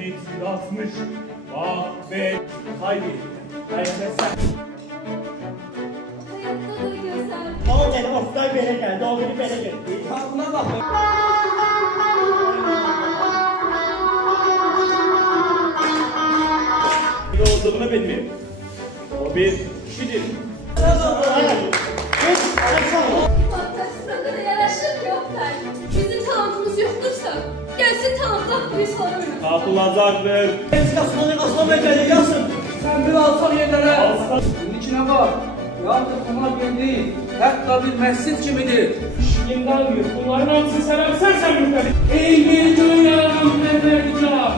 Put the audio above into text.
Ümit atmış. Bak be. Haydi. Haydi sen. Hayatta da güzel. Tamam dedim Oktay belə gəldi, o biri belə getdi. Buna bak. Ne olduğunu bilmiyorum. O bir kişidir. Fantasına da yaraşır ki Oktay. Bizim talantımız yoktursa gelsin talantlar bu insanı. Tapılacaktır. Aslan Bey yazsın. Sen bir alsan yerlere. Aslan. Bunun içine bak. Yalnız bunlar değil. Hatta bir mescid gibidir. Şimdiden gir. Bunların hamısı sen mükemmel. Ey bir dünya Muhammed Erdoğan.